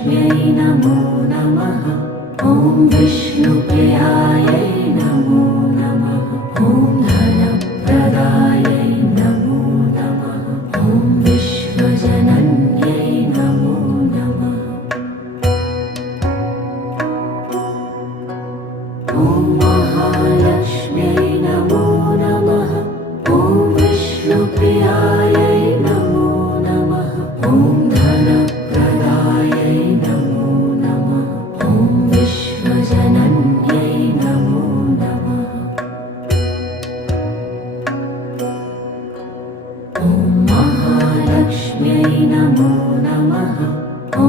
महालक्ष्म्यै नमो नमः। ॐ विष्णुप्रियायै नमो नमः। ॐ धनप्रदायै नमो नमः। ॐ विश्वजनन्यै नमो नमः। ॐ महालक्ष्म्यै नमो नमः। ॐ विष्णुप्रियायै नमो नमः। ॐ धनप्रदायै नमो नमः। ॐ विश्वजनन्यै नमो नमः। ॐ महालक्ष्म्यै नमो नमः। ॐ